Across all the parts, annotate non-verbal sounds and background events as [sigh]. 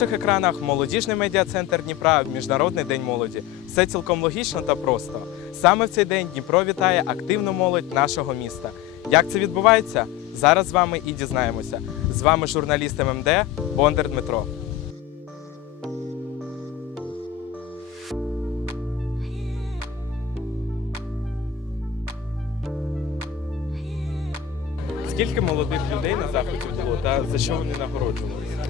наших екранах молодіжний медіа-центр Дніпра в Міжнародний день молоді. Все цілком логічно та просто. Саме в цей день Дніпро вітає активну молодь нашого міста. Як це відбувається? Зараз з вами і дізнаємося. З вами журналіст ММД Бондар Дмитро. Скільки молодих людей на заході було та за що вони нагороджувалися?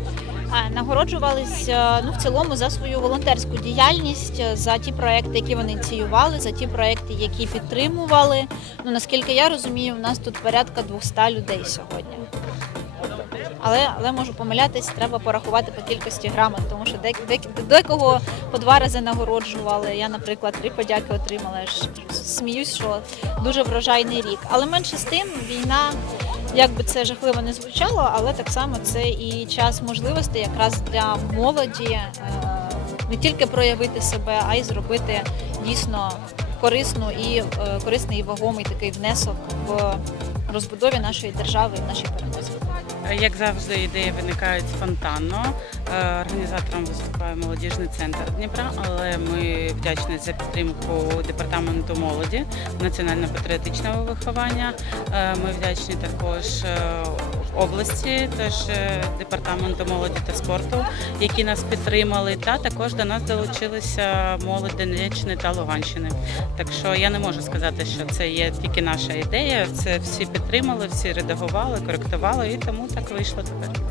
А, Нагороджувались е, ну в цілому за свою волонтерську діяльність, е, за ті проекти, які вони ініціювали, за ті проекти, які підтримували. Ну наскільки я розумію, у нас тут порядка 200 людей сьогодні. Але, але можу помилятись, треба порахувати по кількості грамот, тому що дек, дек, декого по два рази нагороджували. Я, наприклад, три подяки отримала. Сміюсь, що дуже врожайний рік. Але менше з тим, війна як би це жахливо не звучало, але так само це і час можливостей якраз для молоді е, не тільки проявити себе, а й зробити дійсно корисну і е, корисний і вагомий такий внесок в розбудові нашої держави і нашій перемозі. Як завжди, ідеї виникають спонтанно. Е, Організатором виступає молодіжний центр Дніпра, але ми вдячні за підтримку департаменту молоді, національно-патріотичного виховання. Е, Ми вдячні також е, області, теж е, департаменту молоді та спорту, які нас підтримали. Та також до нас долучилися молодь Донеччини та Луганщини. Так що я не можу сказати, що це є тільки наша ідея. Це всі підтримали, всі редагували, коректували, і тому так вийшло тепер.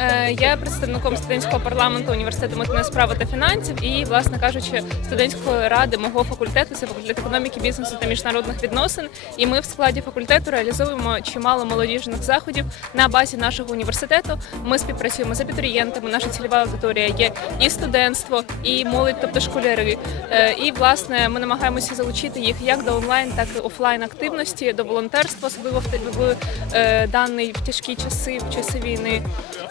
Е, Я представником студентського парламенту університету митної справи та фінансів і, власне кажучи, студентської ради мого факультету це факультет економіки, бізнесу та міжнародних відносин. І ми в складі факультету реалізуємо чимало молодіжних заходів на базі нашого університету. Ми співпрацюємо з абітурієнтами. Наша цільова аудиторія є і студентство, і молодь, тобто школяри. Е, І власне ми намагаємося залучити їх як до онлайн, так і офлайн активності, до волонтерства, особливо в, в е, даний в тяжкі часи, в часи війни.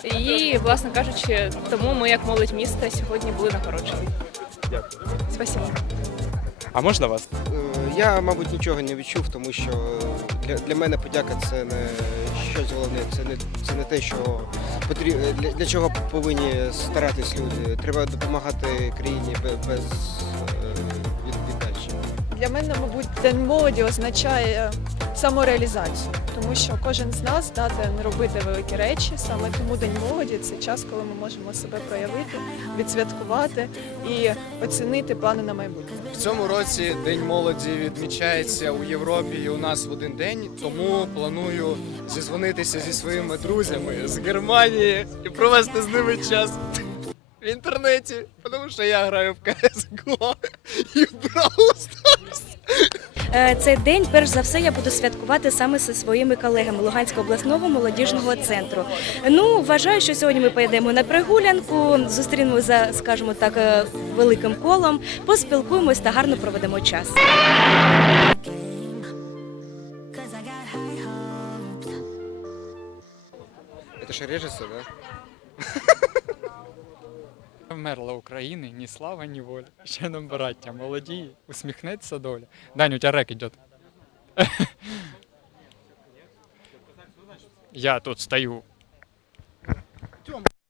І, власне кажучи, тому ми, як молодь міста, сьогодні були нагороджені. Дякую. Спасибо. А можна вас? Е, Я, мабуть, нічого не відчув, тому що для, для мене подяка це не щось головне, це не, це не те, що потрібно, для, для чого повинні старатись люди. Треба допомагати країні без, е, віддачі. Для мене, мабуть, день молоді означає самореалізацію, тому що кожен з нас здатен робити великі речі. Саме тому день молоді це час, коли ми можемо себе проявити, відсвяткувати і оцінити плани на майбутнє. В цьому році День молоді відмічається у Європі і у нас в один день. Тому планую зізвонитися зі своїми друзями з Германії і провести з ними час в інтернеті, тому що я граю в [laughs] CSGO і в Brawl Цей день, перш за все, я буду святкувати саме зі своїми колегами Луганського обласного молодіжного центру. Ну, вважаю, що сьогодні ми поїдемо на прогулянку, зустрінемо за, скажімо так, е, великим колом, поспілкуємось та гарно проведемо час. Це ж режеться, да? Вмерла України, ні слава, ні воля. Ще нам браття, молоді, усміхнеться доля. Дань, у тебе рек йде. Я тут стою